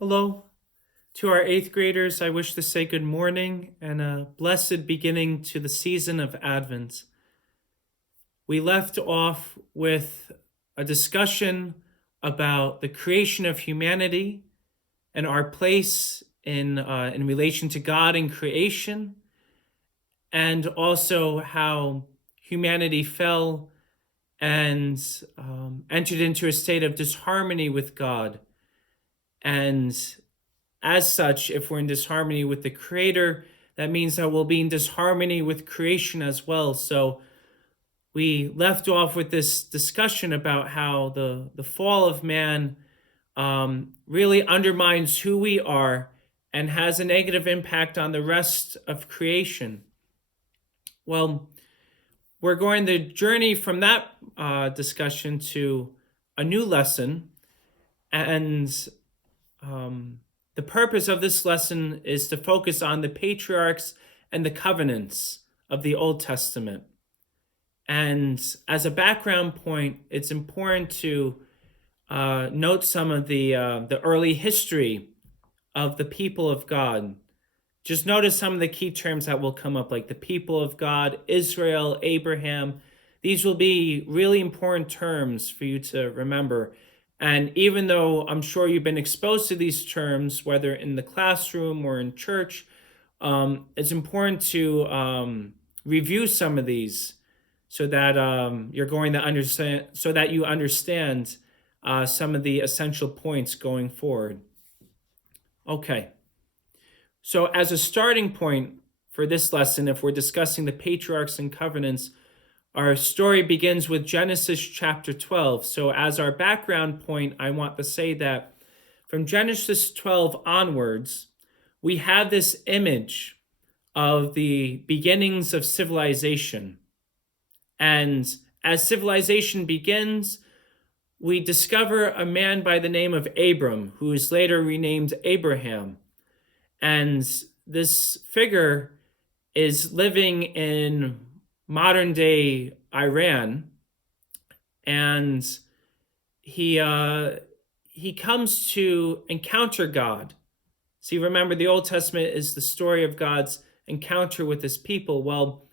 Hello. To our eighth graders, I wish to say good morning and a blessed beginning to the season of Advent. We left off with a discussion about the creation of humanity and our place in relation to God in creation, and also how humanity fell and entered into a state of disharmony with God. And as such, if we're in disharmony with the Creator, that means that we'll be in disharmony with creation as well. So we left off with this discussion about how the fall of man really undermines who we are and has a negative impact on the rest of creation. Well, we're going to journey from that discussion to a new lesson, and the purpose of this lesson is to focus on the patriarchs and the covenants of the Old Testament. And as a background point, it's important to note some of the early history of the people of God. Just notice some of the key terms that will come up, like the people of God, Israel, Abraham. These will be really important terms for you to remember. And even though I'm sure you've been exposed to these terms, whether in the classroom or in church, it's important to review some of these so that you're going to understand, so that you understand some of the essential points going forward. Okay. So as a starting point for this lesson, if we're discussing the Patriarchs and Covenants, our story begins with Genesis chapter 12. So as our background point, I want to say that from Genesis 12 onwards, we have this image of the beginnings of civilization. And as civilization begins, we discover a man by the name of Abram, who is later renamed Abraham. And this figure is living in modern day Iran, and he comes to encounter God. See, remember, the Old Testament is the story of God's encounter with his people. Well,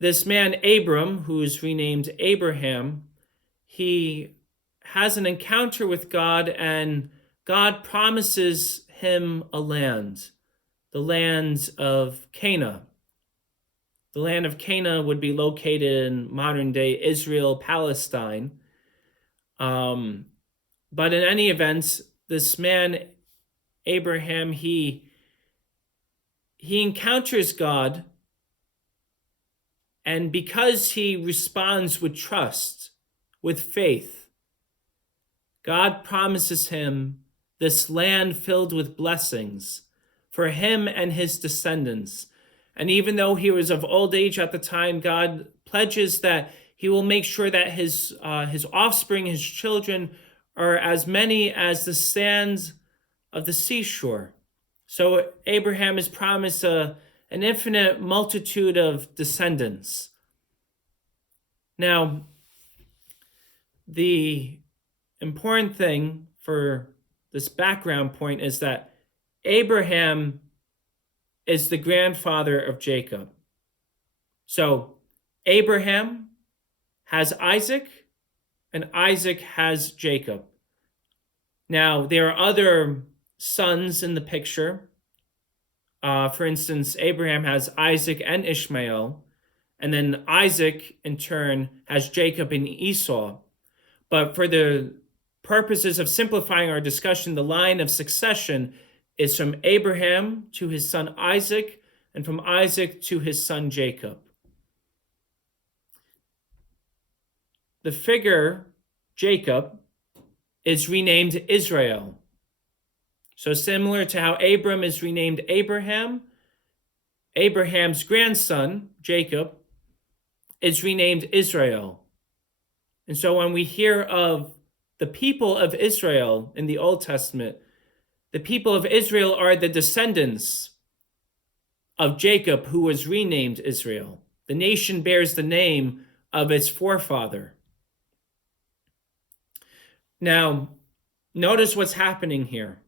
this man Abram, who is renamed Abraham, he has an encounter with God, and God promises him a land, the land of Canaan. The land of Canaan would be located in modern-day Israel, Palestine. But in any event, this man, Abraham, he encounters God, and because he responds with trust, with faith, God promises him this land filled with blessings for him and his descendants. And even though he was of old age at the time, God pledges that he will make sure that his offspring, his children, are as many as the sands of the seashore. So Abraham is promised an infinite multitude of descendants. Now, the important thing for this background point is that Abraham is the grandfather of Jacob. So Abraham has Isaac, and Isaac has Jacob. Now, there are other sons in the picture. For instance, Abraham has Isaac and Ishmael, and then Isaac, in turn, has Jacob and Esau. But for the purposes of simplifying our discussion, the line of succession is from Abraham to his son Isaac, and from Isaac to his son Jacob. The figure, Jacob, is renamed Israel. So similar to how Abram is renamed Abraham, Abraham's grandson, Jacob, is renamed Israel. And so when we hear of the people of Israel in the Old Testament, the people of Israel are the descendants of Jacob, who was renamed Israel. The nation bears the name of its forefather. Now, notice what's happening here.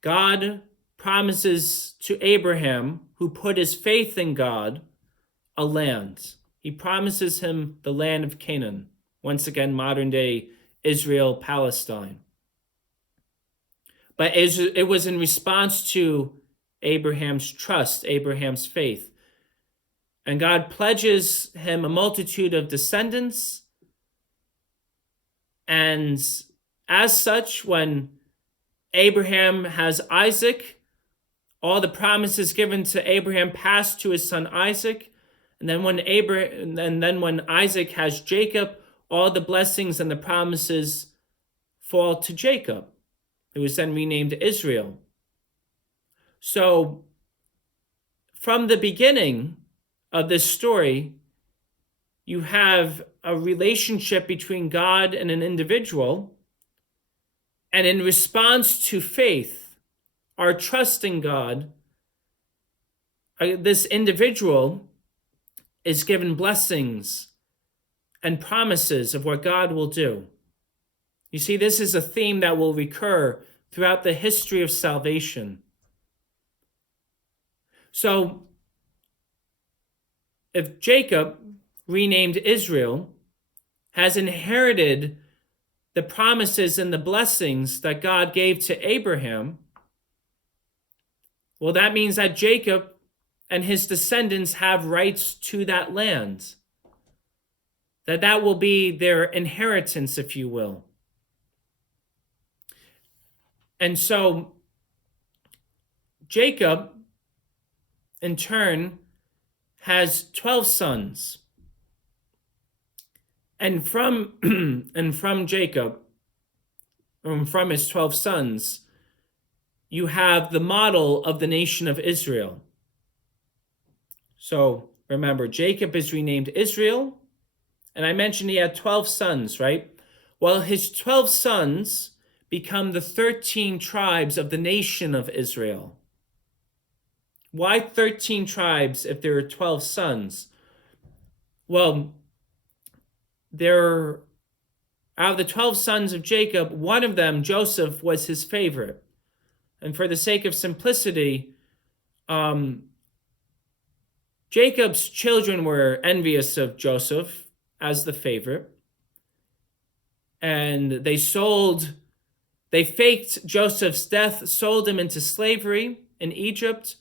God promises to Abraham, who put his faith in God, a land. He promises him the land of Canaan. Once again, modern day Israel, Palestine. But it was in response to Abraham's trust, Abraham's faith. And God pledges him a multitude of descendants. And as such, when Abraham has Isaac, all the promises given to Abraham pass to his son Isaac. And then when Isaac has Jacob, all the blessings and the promises fall to Jacob, who was then renamed Israel. So from the beginning of this story, you have a relationship between God and an individual. And in response to faith, our trust in God, this individual is given blessings and promises of what God will do. You see, this is a theme that will recur throughout the history of salvation. So, if Jacob, renamed Israel, has inherited the promises and the blessings that God gave to Abraham, well, that means that Jacob and his descendants have rights to that land. That will be their inheritance, if you will. And so Jacob, in turn, has 12 sons. And from Jacob, from his 12 sons, you have the model of the nation of Israel. So remember, Jacob is renamed Israel. And I mentioned he had 12 sons, right? Well, his 12 sons become the 13 tribes of the nation of Israel. Why 13 tribes if there are 12 sons? Well, out of the 12 sons of Jacob, one of them, Joseph, was his favorite. And for the sake of simplicity, Jacob's children were envious of Joseph as the favorite. And they faked Joseph's death, sold him into slavery in Egypt.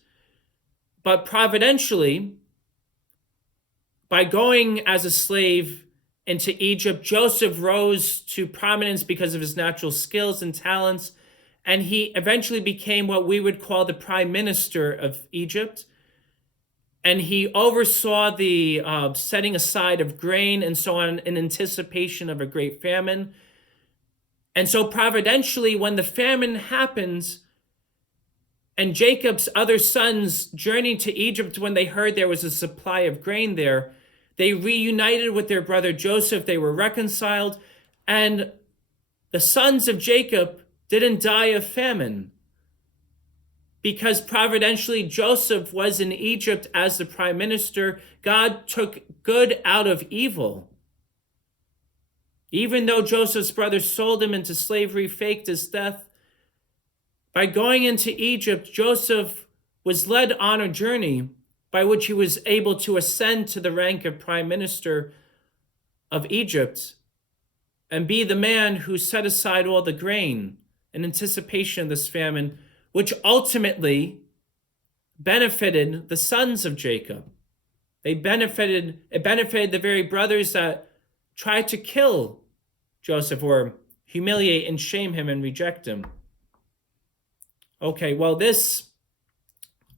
But providentially, by going as a slave into Egypt, Joseph rose to prominence because of his natural skills and talents. And he eventually became what we would call the prime minister of Egypt. And he oversaw the setting aside of grain and so on in anticipation of a great famine. And so providentially, when the famine happens, and Jacob's other sons journeyed to Egypt when they heard there was a supply of grain there, they reunited with their brother Joseph. They were reconciled. And the sons of Jacob didn't die of famine, because providentially Joseph was in Egypt as the prime minister. God took good out of evil. Even though Joseph's brothers sold him into slavery, faked his death, by going into Egypt, Joseph was led on a journey by which he was able to ascend to the rank of prime minister of Egypt and be the man who set aside all the grain in anticipation of this famine, which ultimately benefited the sons of Jacob. It benefited the very brothers that tried to kill Joseph or humiliate and shame him and reject him. Okay, well, this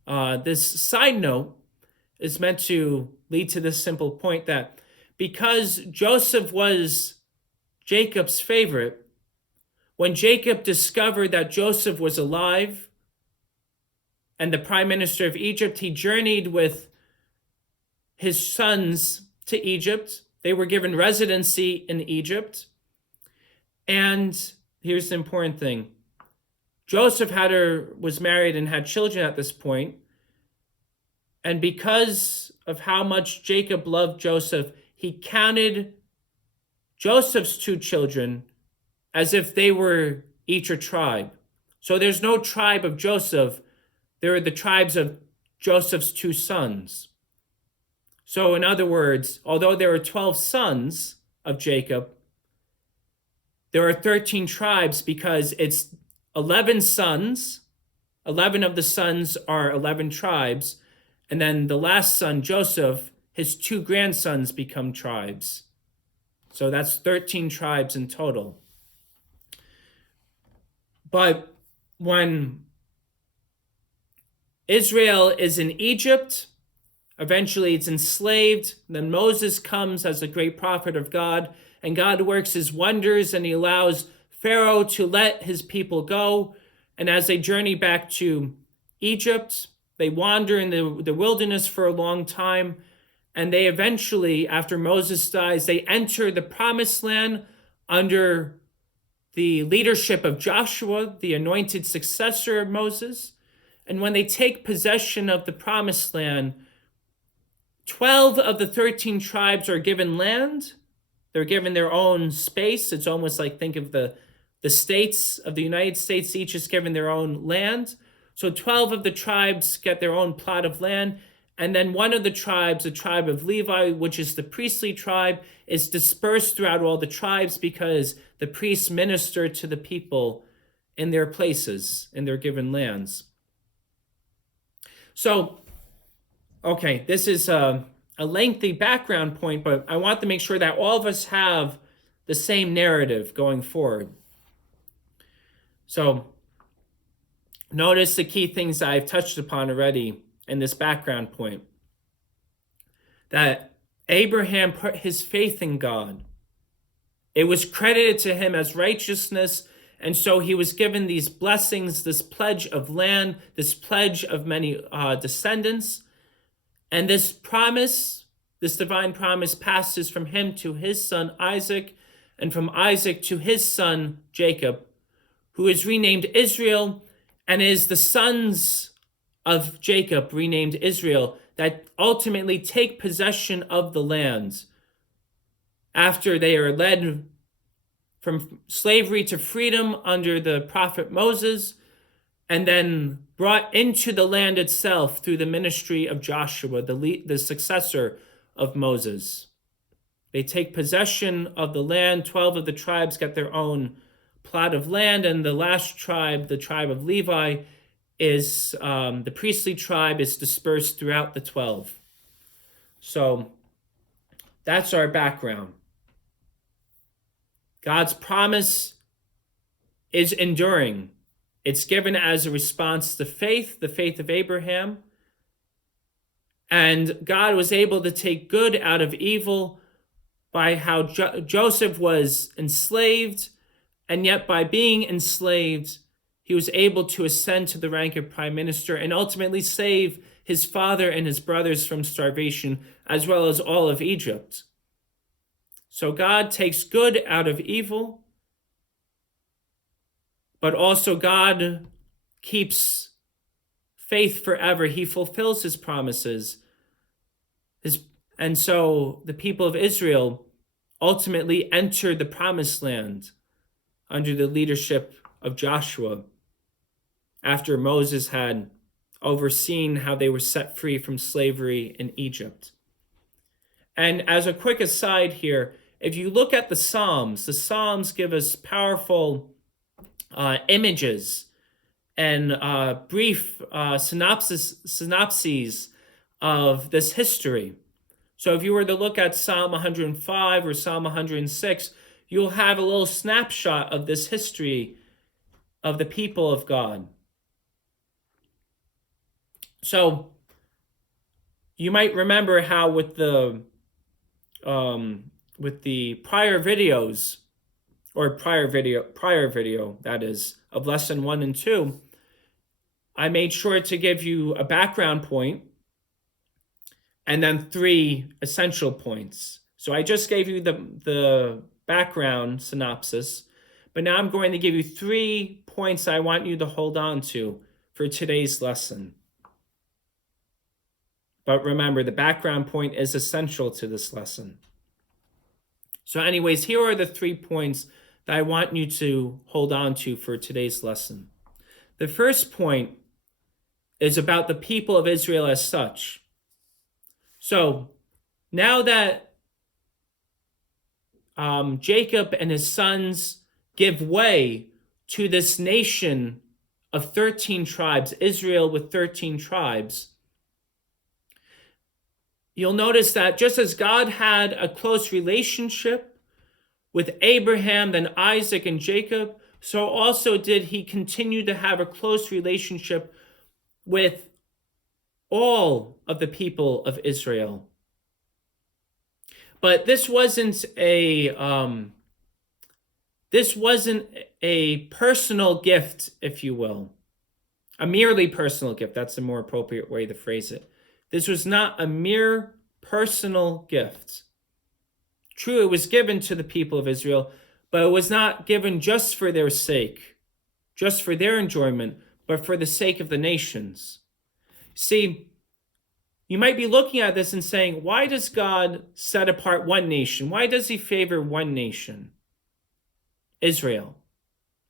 side note is meant to lead to this simple point that because Joseph was Jacob's favorite, when Jacob discovered that Joseph was alive and the prime minister of Egypt, he journeyed with his sons to Egypt. They were given residency in Egypt. And here's the important thing. Joseph was married and had children at this point. And because of how much Jacob loved Joseph, he counted Joseph's two children as if they were each a tribe. So there's no tribe of Joseph. There are the tribes of Joseph's two sons. So in other words, although there are 12 sons of Jacob, there are 13 tribes because it's 11 sons. 11 of the sons are 11 tribes. And then the last son, Joseph, his two grandsons become tribes. So that's 13 tribes in total. But when Israel is in Egypt, eventually it's enslaved. Then Moses comes as a great prophet of God, and God works his wonders, and he allows Pharaoh to let his people go. And as they journey back to Egypt, they wander in the wilderness for a long time. And they eventually, after Moses dies, they enter the promised land under the leadership of Joshua, the anointed successor of Moses. And when they take possession of the promised land, 12 of the 13 tribes are given land. They're given their own space. It's almost like, think of the states of the United States, each is given their own land. So 12 of the tribes get their own plot of land. And then one of the tribes, the tribe of Levi, which is the priestly tribe, is dispersed throughout all the tribes because the priests minister to the people in their places, in their given lands. So, okay, this is a lengthy background point, but I want to make sure that all of us have the same narrative going forward. So, notice the key things I've touched upon already in this background point. That Abraham put his faith in God. It was credited to him as righteousness, and so he was given these blessings, this pledge of land, this pledge of many descendants. And this promise, this divine promise, passes from him to his son Isaac, and from Isaac to his son Jacob, who is renamed Israel, and is the sons of Jacob, renamed Israel, that ultimately take possession of the lands after they are led from slavery to freedom under the prophet Moses, and then brought into the land itself through the ministry of Joshua, the successor of Moses. They take possession of the land. 12 of the tribes get their own plot of land, and the last tribe, the tribe of Levi, is the priestly tribe, is dispersed throughout the 12. So that's our background. God's promise is enduring. It's given as a response to faith, the faith of Abraham. And God was able to take good out of evil by how Joseph was enslaved, and yet by being enslaved, he was able to ascend to the rank of prime minister and ultimately save his father and his brothers from starvation, as well as all of Egypt. So God takes good out of evil, but also God keeps faith forever. He fulfills his promises. And so the people of Israel ultimately entered the promised land under the leadership of Joshua, after Moses had overseen how they were set free from slavery in Egypt. And as a quick aside here, if you look at the Psalms give us powerful images and brief synopses of this history. So if you were to look at Psalm 105 or Psalm 106, you'll have a little snapshot of this history of the people of God. So you might remember how with the prior videos, or prior video that is, of lesson 1 and 2, I made sure to give you a background point and then 3 essential points. So I just gave you the background synopsis, but now I'm going to give you 3 points I want you to hold on to for today's lesson. But remember, the background point is essential to this lesson. So anyways, here are the 3 points that I want you to hold on to for today's lesson. The first point is about the people of Israel as such. So now that Jacob and his sons give way to this nation of 13 tribes, Israel with 13 tribes, you'll notice that just as God had a close relationship with Abraham, then Isaac and Jacob, so also did he continue to have a close relationship with all of the people of Israel. But this wasn't a personal gift, if you will. A merely personal gift. That's a more appropriate way to phrase it. This was not a mere personal gift. True, it was given to the people of Israel, but it was not given just for their sake, just for their enjoyment, but for the sake of the nations. See, you might be looking at this and saying, why does God set apart one nation? Why does he favor one nation? Israel,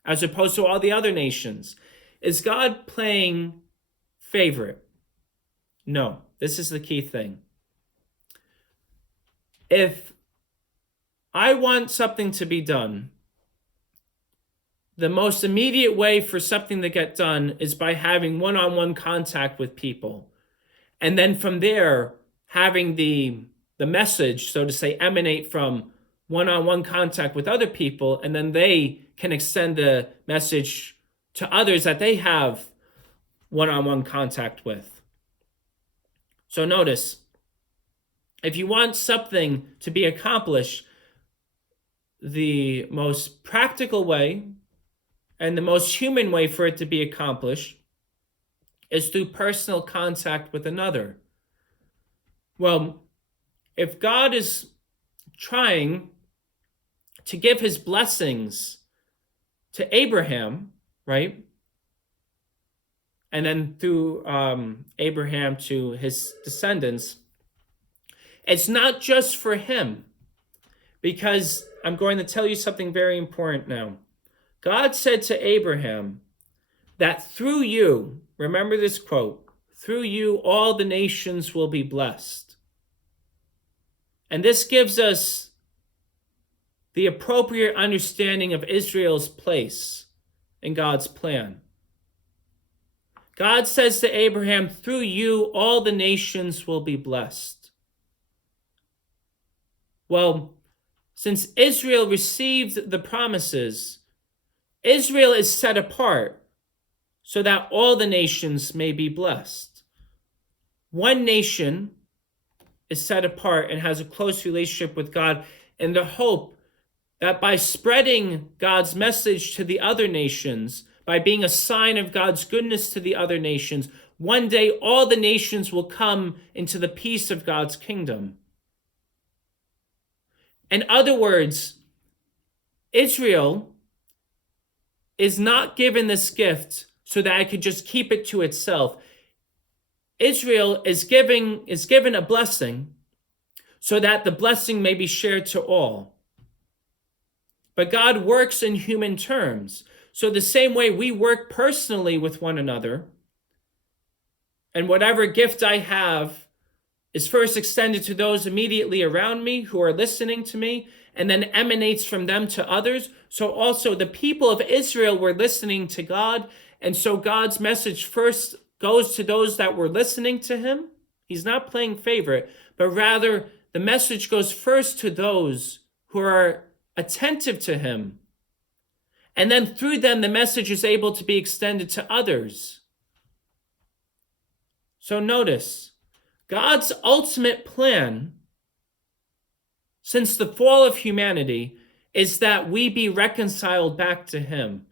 as opposed to all the other nations. Is God playing favorite? No, this is the key thing. If I want something to be done, the most immediate way for something to get done is by having one-on-one contact with people. And then from there, having the message, so to say, emanate from one-on-one contact with other people, and then they can extend the message to others that they have one-on-one contact with. So notice, if you want something to be accomplished, the most practical way and the most human way for it to be accomplished is through personal contact with another. Well, if God is trying to give his blessings to Abraham, right? And then through Abraham to his descendants, it's not just for him, because I'm going to tell you something very important now. God said to Abraham that through you, remember this quote, through you all the nations will be blessed. And this gives us the appropriate understanding of Israel's place in God's plan. God says to Abraham, through you all the nations will be blessed. Well, since Israel received the promises, Israel is set apart so that all the nations may be blessed. One nation is set apart and has a close relationship with God in the hope that by spreading God's message to the other nations, by being a sign of God's goodness to the other nations, one day all the nations will come into the peace of God's kingdom. In other words, Israel is not given this gift so that it could just keep it to itself. Israel is given a blessing so that the blessing may be shared to all. But God works in human terms. So the same way we work personally with one another, and whatever gift I have is first extended to those immediately around me who are listening to me, and then emanates from them to others. So also the people of Israel were listening to God, and so God's message first goes to those that were listening to him. He's not playing favorite, but rather the message goes first to those who are attentive to him. And then through them, the message is able to be extended to others. So notice, God's ultimate plan since the fall of humanity is that we be reconciled back to him,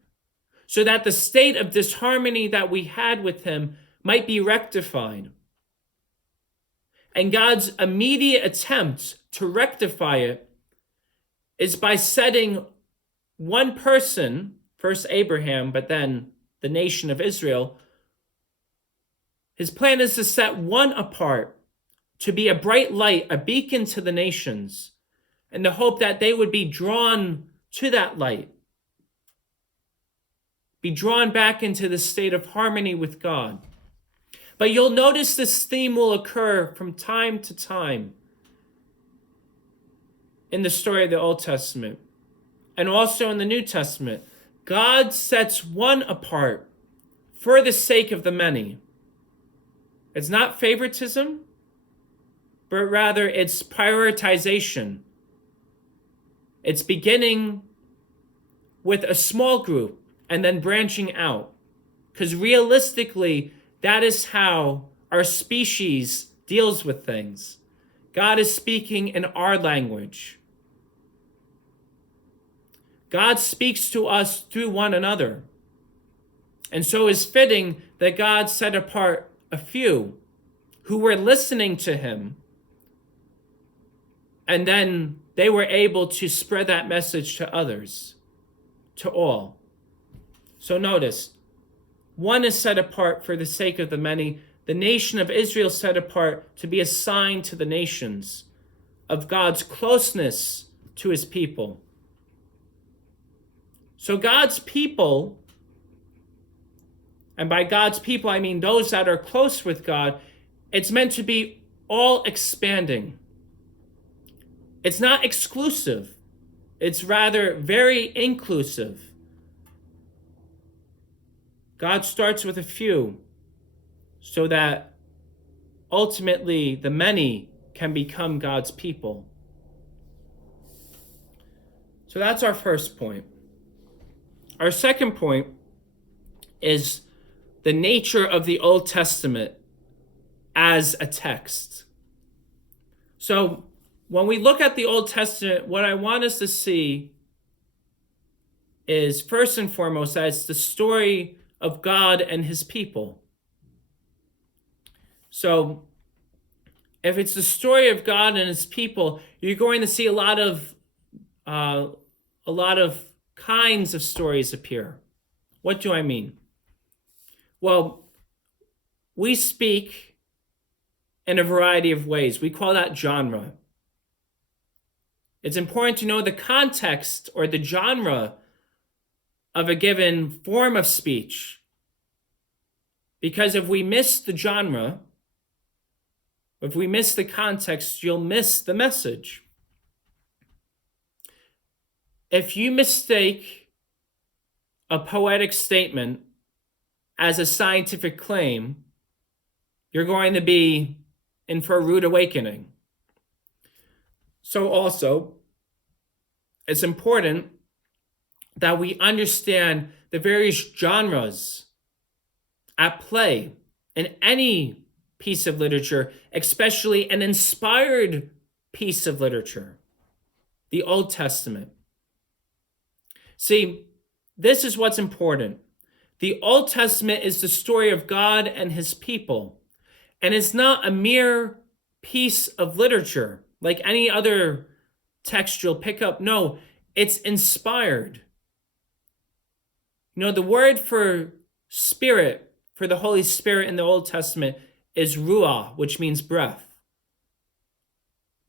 so that the state of disharmony that we had with him might be rectified. And God's immediate attempt to rectify it is by setting one person, first Abraham, but then the nation of Israel. His plan is to set one apart to be a bright light, a beacon to the nations, in the hope that they would be drawn to that light be drawn back into the state of harmony with God. But you'll notice this theme will occur from time to time in the story of the Old Testament and also in the New Testament. God sets one apart for the sake of the many. It's not favoritism, but rather it's prioritization. It's beginning with a small group and then branching out. Because realistically, that is how our species deals with things. God is speaking in our language. God speaks to us through one another. And so it's fitting that God set apart a few who were listening to him, and then they were able to spread that message to others, to all. So notice, one is set apart for the sake of the many. The nation of Israel set apart to be a sign to the nations of God's closeness to his people. So God's people, and by God's people I mean those that are close with God, it's meant to be all expanding. It's not exclusive. It's rather very inclusive. God starts with a few so that ultimately the many can become God's people. So that's our first point. Our second point is the nature of the Old Testament as a text. So when we look at the Old Testament, what I want us to see is first and foremost that it's the story of God and his people. So if it's the story of God and his people, you're going to see a lot of kinds of stories appear. What do I mean? Well, we speak in a variety of ways. We call that genre. It's important to know the context or the genre of a given form of speech. Because if we miss the genre, if we miss the context, you'll miss the message. If you mistake a poetic statement as a scientific claim, you're going to be in for a rude awakening. So also, it's important that we understand the various genres at play in any piece of literature, especially an inspired piece of literature, the Old Testament. See, this is what's important. The Old Testament is the story of God and his people, and it's not a mere piece of literature like any other text you'll pick up. No, it's inspired. You know, the word for spirit, for the Holy Spirit in the Old Testament is ruah, which means breath.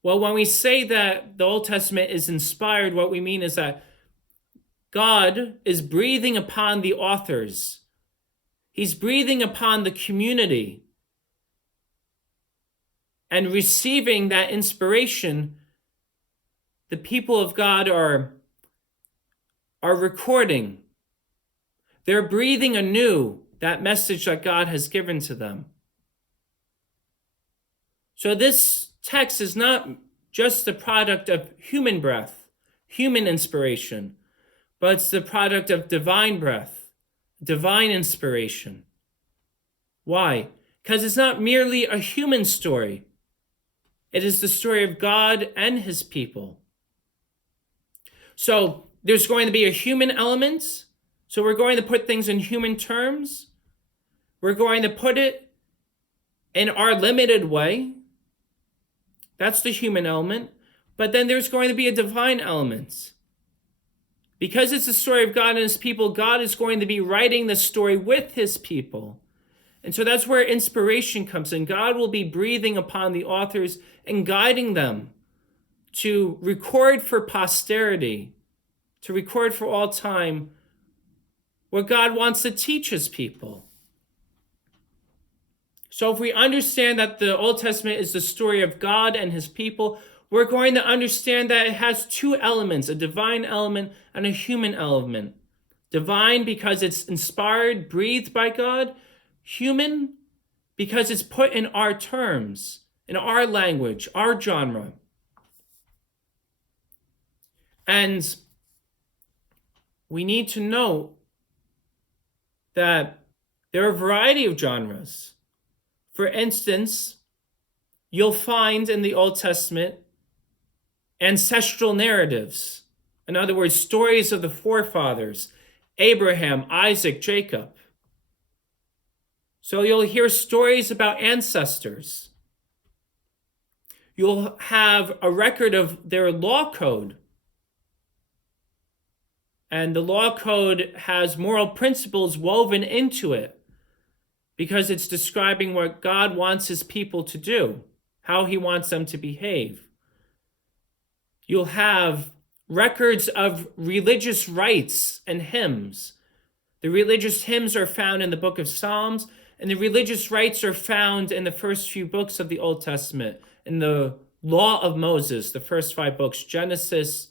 Well, when we say that the Old Testament is inspired, what we mean is that God is breathing upon the authors. He's breathing upon the community and receiving that inspiration. The people of God are recording. They're breathing anew that message that God has given to them. So this text is not just the product of human breath, human inspiration, but it's the product of divine breath, divine inspiration. Why? Because it's not merely a human story. It is the story of God and his people. So there's going to be a human element. So we're going to put things in human terms. We're going to put it in our limited way. That's the human element. But then there's going to be a divine element. Because it's the story of God and his people, God is going to be writing the story with his people. And so that's where inspiration comes in. God will be breathing upon the authors and guiding them to record for posterity, to record for all time what God wants to teach his people. So if we understand that the Old Testament is the story of God and his people, we're going to understand that it has two elements, a divine element and a human element. Divine because it's inspired, breathed by God. Human because it's put in our terms, in our language, our genre. And we need to know that there are a variety of genres. For instance, you'll find in the Old Testament ancestral narratives. In other words, stories of the forefathers, Abraham, Isaac, Jacob. So you'll hear stories about ancestors. You'll have a record of their law code. And the law code has moral principles woven into it because it's describing what God wants his people to do, how he wants them to behave. You'll have records of religious rites and hymns. The religious hymns are found in the book of Psalms, and the religious rites are found in the first few books of the Old Testament, in the Law of Moses, the first 5 books, Genesis,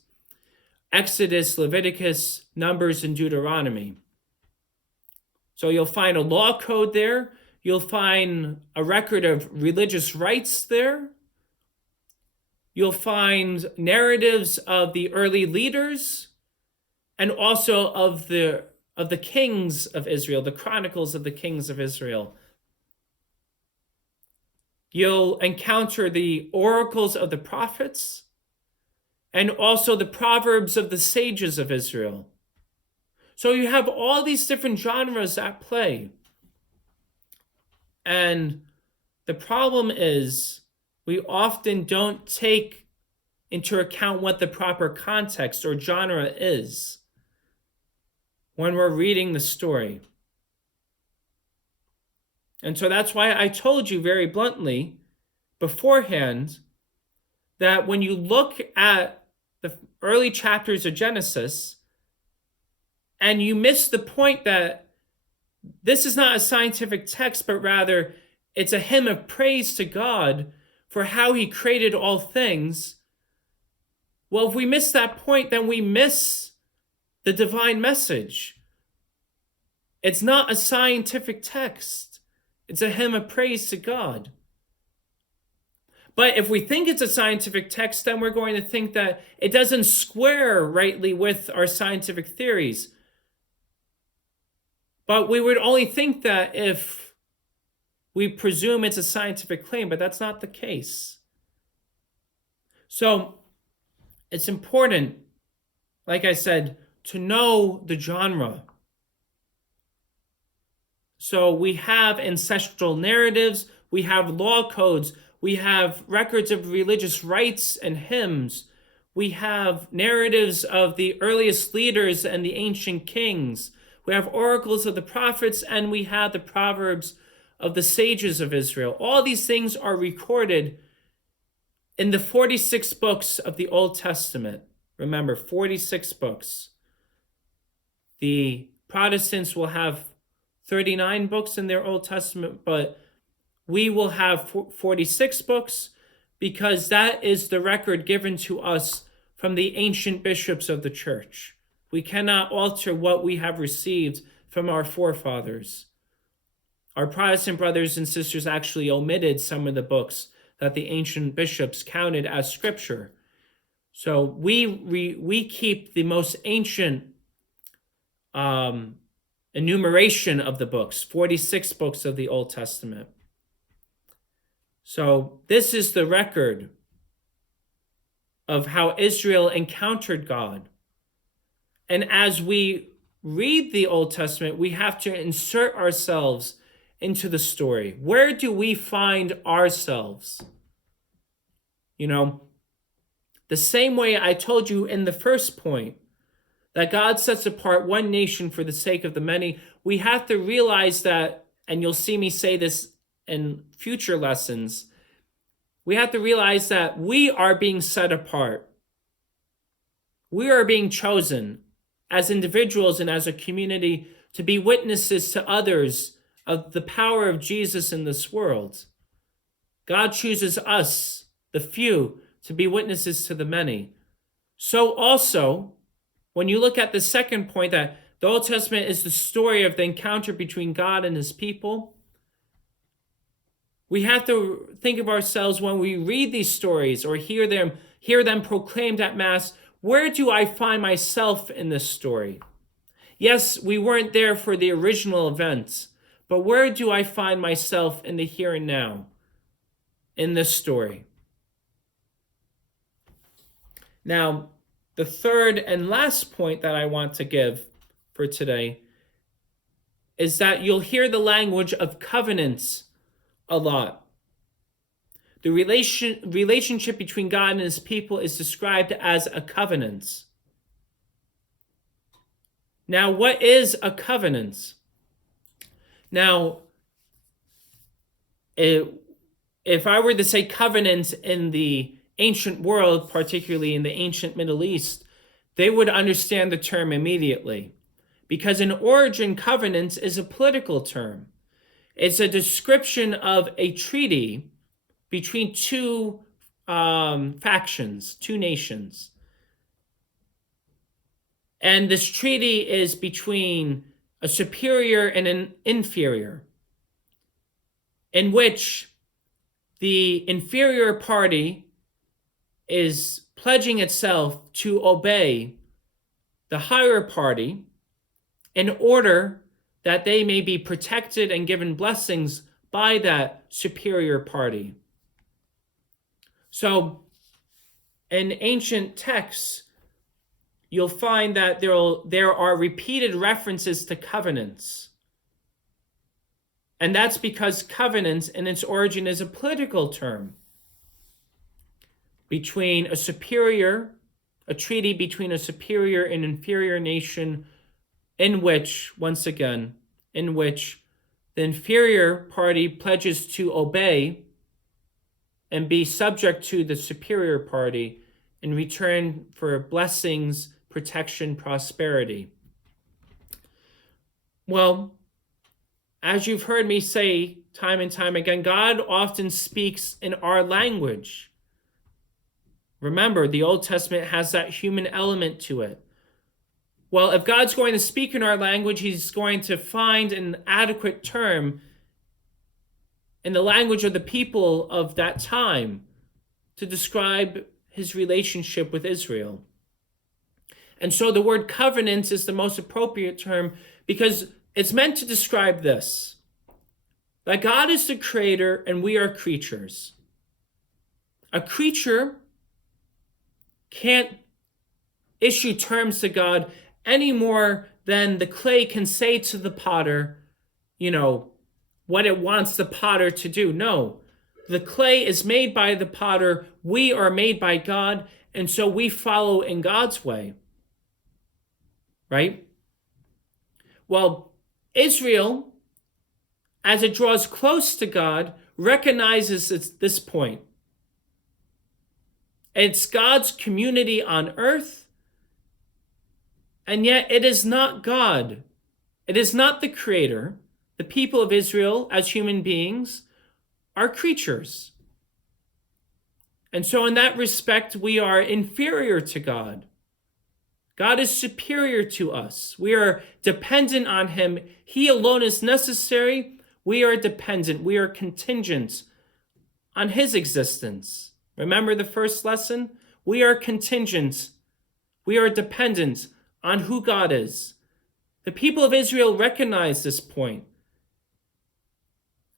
Exodus, Leviticus, Numbers, and Deuteronomy. So you'll find a law code there. You'll find a record of religious rites there. You'll find narratives of the early leaders and also of the kings of Israel, the chronicles of the kings of Israel. You'll encounter the oracles of the prophets and also the proverbs of the sages of Israel. So you have all these different genres at play. And the problem is we often don't take into account what the proper context or genre is when we're reading the story. And so that's why I told you very bluntly beforehand that when you look at the early chapters of Genesis and you miss the point that this is not a scientific text, but rather it's a hymn of praise to God for how he created all things. Well, if we miss that point, then we miss the divine message. It's not a scientific text. It's a hymn of praise to God. But if we think it's a scientific text, then we're going to think that it doesn't square rightly with our scientific theories. But we would only think that if we presume it's a scientific claim, but that's not the case. So it's important, like I said, to know the genre. So we have ancestral narratives, we have law codes, we have records of religious rites and hymns, we have narratives of the earliest leaders and the ancient kings, we have oracles of the prophets, and we have the proverbs of the sages of Israel. All these things are recorded in the 46 books of the Old Testament. Remember, 46 books. The Protestants will have 39 books in their Old Testament, but we will have 46 books because that is the record given to us from the ancient bishops of the church. We cannot alter what we have received from our forefathers. Our Protestant brothers and sisters actually omitted some of the books that the ancient bishops counted as scripture. So we keep the most ancient enumeration of the books, 46 books of the Old Testament. So this is the record of how Israel encountered God. And as we read the Old Testament, we have to insert ourselves into the story. Where do we find ourselves? You know, the same way I told you in the first point, that God sets apart one nation for the sake of the many, we have to realize that, and you'll see me say this in future lessons, we have to realize that we are being set apart. We are being chosen as individuals and as a community to be witnesses to others of the power of Jesus in this world. God chooses us, the few, to be witnesses to the many. So also, when you look at the second point, that the Old Testament is the story of the encounter between God and his people, we have to think of ourselves when we read these stories or hear them proclaimed at Mass. Where do I find myself in this story? Yes, we weren't there for the original events, but where do I find myself in the here and now in this story? Now, the third and last point that I want to give for today is that you'll hear the language of covenants a lot. The relationship between God and his people is described as a covenant. Now, what is a covenant? Now, if I were to say covenant in the ancient world, particularly in the ancient Middle East, they would understand the term immediately. Because in origin, covenant is a political term. It's a description of a treaty between two factions, two nations. And this treaty is between a superior and an inferior, in which the inferior party is pledging itself to obey the higher party in order that they may be protected and given blessings by that superior party. So in ancient texts, you'll find that there are repeated references to covenants. And that's because covenant in its origin is a political term between a treaty between a superior and inferior nation, in which the inferior party pledges to obey and be subject to the superior party in return for blessings, protection, prosperity. Well, as you've heard me say time and time again, God often speaks in our language. Remember, the Old Testament has that human element to it. Well, if God's going to speak in our language, he's going to find an adequate term in the language of the people of that time to describe his relationship with Israel. And so the word covenant is the most appropriate term because it's meant to describe this: that God is the creator and we are creatures. A creature can't issue terms to God any more than the clay can say to the potter, what it wants the potter to do. No, the clay is made by the potter. We are made by God, and so we follow in God's way. Right? Well, Israel, as it draws close to God, recognizes this point. It's God's community on earth, and yet it is not God. It is not the creator. The people of Israel, as human beings, are creatures. And so in that respect, we are inferior to God. God is superior to us. We are dependent on him. He alone is necessary. We are dependent. We are contingent on his existence. Remember the first lesson? We are contingent. We are dependent on who God is. The people of Israel recognize this point.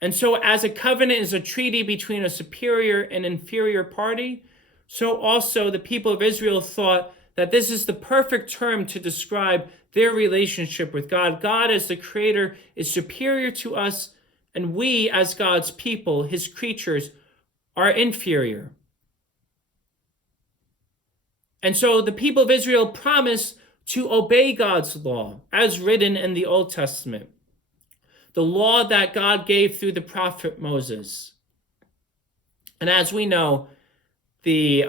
And so as a covenant is a treaty between a superior and inferior party, so also the people of Israel thought that this is the perfect term to describe their relationship with God. God as the creator is superior to us, and we as God's people, his creatures, are inferior. And so the people of Israel promise to obey God's law, as written in the Old Testament, the law that God gave through the prophet Moses. And as we know, the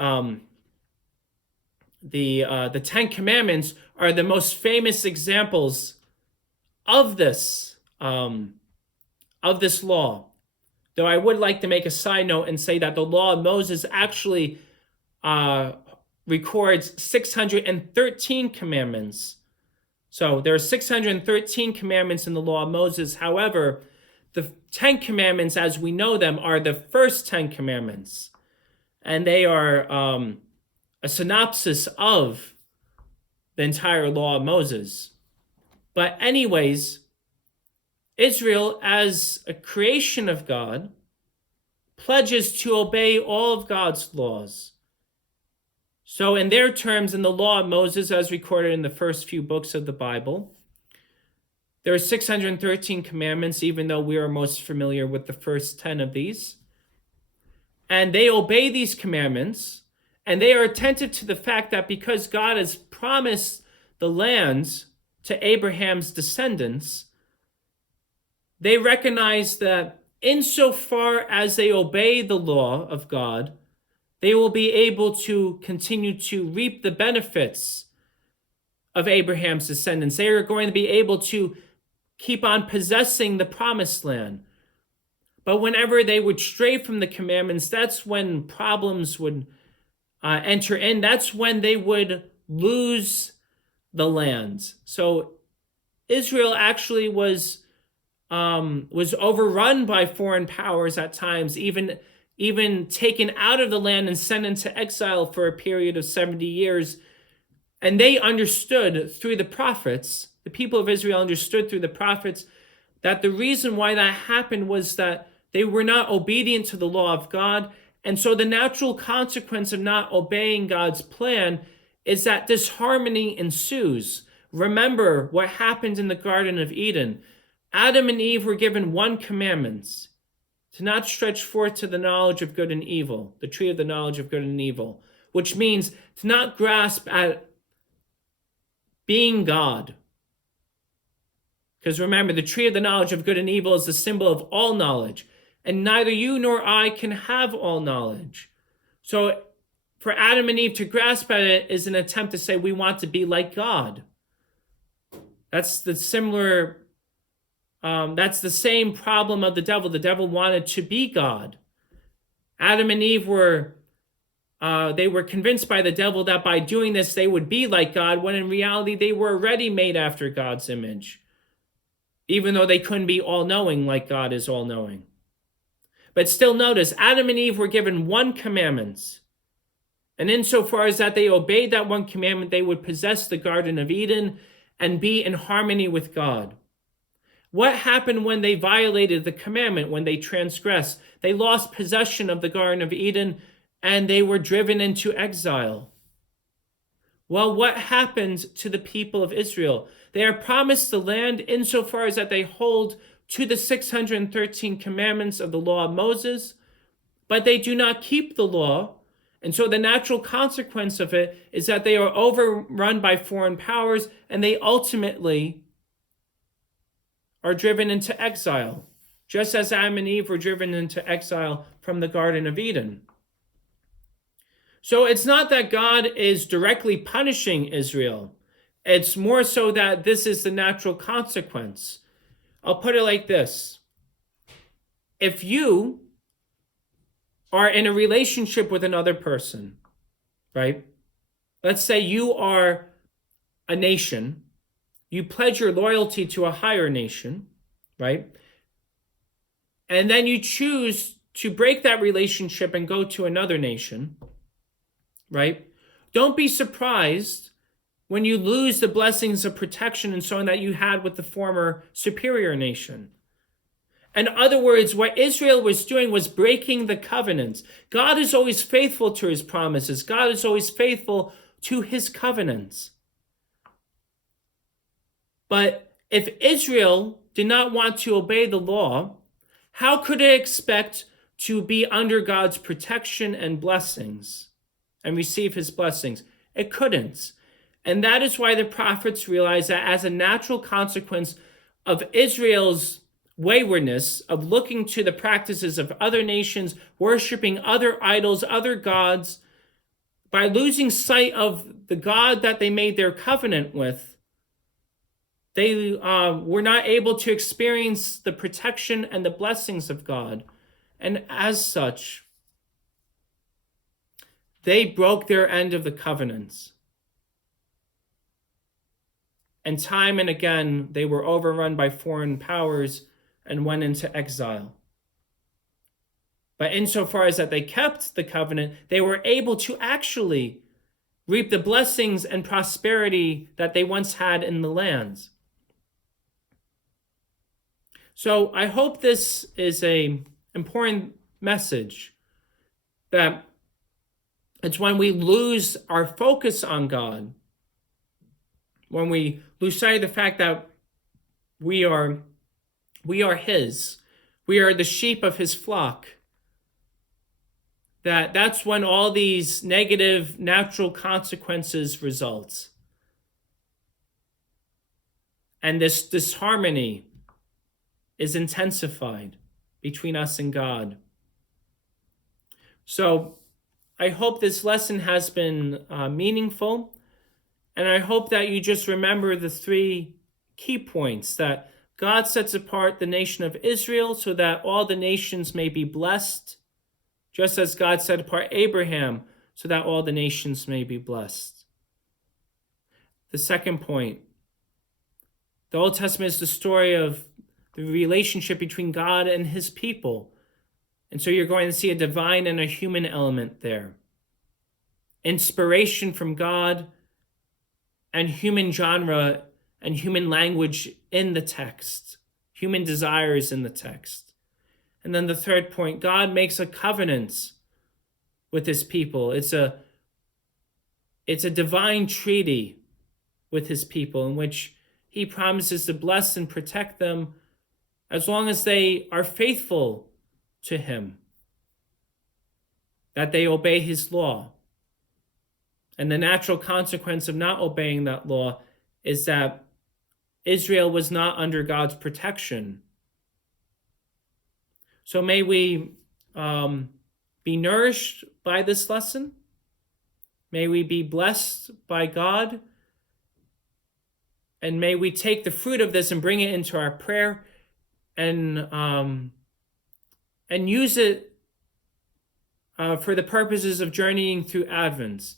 Ten Commandments are the most famous examples of this law. Though I would like to make a side note and say that the law of Moses actually records 613 commandments. So there are 613 commandments in the law of Moses. However, the 10 commandments as we know them are the first 10 commandments. And they are a synopsis of the entire law of Moses. But anyways, Israel, as a creation of God, pledges to obey all of God's laws. So in their terms, in the law of Moses, as recorded in the first few books of the Bible, there are 613 commandments, even though we are most familiar with the first 10 of these. And they obey these commandments, and they are attentive to the fact that because God has promised the land to Abraham's descendants, they recognize that insofar as they obey the law of God, they will be able to continue to reap the benefits of Abraham's descendants. They are going to be able to keep on possessing the promised land. But whenever they would stray from the commandments, that's when problems would enter in. That's when they would lose the land. So Israel actually was overrun by foreign powers at times, even taken out of the land and sent into exile for a period of 70 years. And they understood through the prophets, the people of Israel understood through the prophets, that the reason why that happened was that they were not obedient to the law of God. And so the natural consequence of not obeying God's plan is that disharmony ensues. Remember what happened in the Garden of Eden. Adam and Eve were given one commandment: to not stretch forth to the knowledge of good and evil, the tree of the knowledge of good and evil, which means to not grasp at being God. Because remember, the tree of the knowledge of good and evil is the symbol of all knowledge, and neither you nor I can have all knowledge. So for Adam and Eve to grasp at it is an attempt to say we want to be like God. That's the same problem of the devil. The devil wanted to be God. Adam and Eve were convinced by the devil that by doing this they would be like God, when in reality they were already made after God's image, even though they couldn't be all-knowing like God is all-knowing. But still notice, Adam and Eve were given one commandment. And insofar as that they obeyed that one commandment, they would possess the Garden of Eden and be in harmony with God. What happened when they violated the commandment, when they transgressed? They lost possession of the Garden of Eden and they were driven into exile. Well, what happened to the people of Israel? They are promised the land insofar as that they hold to the 613 commandments of the law of Moses, but they do not keep the law. And so the natural consequence of it is that they are overrun by foreign powers and they ultimately are driven into exile, just as Adam and Eve were driven into exile from the Garden of Eden. So it's not that God is directly punishing Israel. It's more so that this is the natural consequence. I'll put it like this. If you are in a relationship with another person, right? Let's say you are a nation. You pledge your loyalty to a higher nation, right? And then you choose to break that relationship and go to another nation, right? Don't be surprised when you lose the blessings of protection and so on that you had with the former superior nation. In other words, what Israel was doing was breaking the covenants. God is always faithful to his promises. God is always faithful to his covenants. But if Israel did not want to obey the law, how could it expect to be under God's protection and blessings and receive his blessings? It couldn't. And that is why the prophets realized that as a natural consequence of Israel's waywardness, of looking to the practices of other nations, worshiping other idols, other gods, by losing sight of the God that they made their covenant with, They were not able to experience the protection and the blessings of God. And as such, they broke their end of the covenants. And time and again, they were overrun by foreign powers and went into exile. But insofar as that they kept the covenant, they were able to actually reap the blessings and prosperity that they once had in the lands. So I hope this is an important message, that it's when we lose our focus on God, when we lose sight of the fact that we are his, we are the sheep of his flock, that's when all these negative natural consequences result. And this disharmony is intensified between us and God. So I hope this lesson has been meaningful, and I hope that you just remember the three key points: that God sets apart the nation of Israel so that all the nations may be blessed, just as God set apart Abraham so that all the nations may be blessed. The second point: the Old Testament is the story of the relationship between God and his people. And so you're going to see a divine and a human element there. Inspiration from God and human genre and human language in the text. Human desires in the text. And then the third point: God makes a covenant with his people. It's a divine treaty with his people in which he promises to bless and protect them as long as they are faithful to him, that they obey his law. And the natural consequence of not obeying that law is that Israel was not under God's protection. So may we be nourished by this lesson. May we be blessed by God. And may we take the fruit of this and bring it into our prayer and use it for the purposes of journeying through Advent.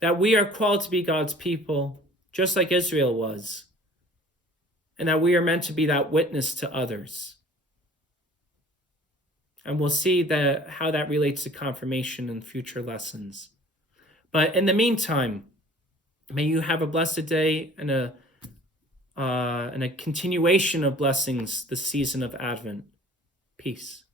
That we are called to be God's people, just like Israel was. And that we are meant to be that witness to others. And we'll see how that relates to confirmation in future lessons. But in the meantime, may you have a blessed day and a continuation of blessings this season of Advent. Peace.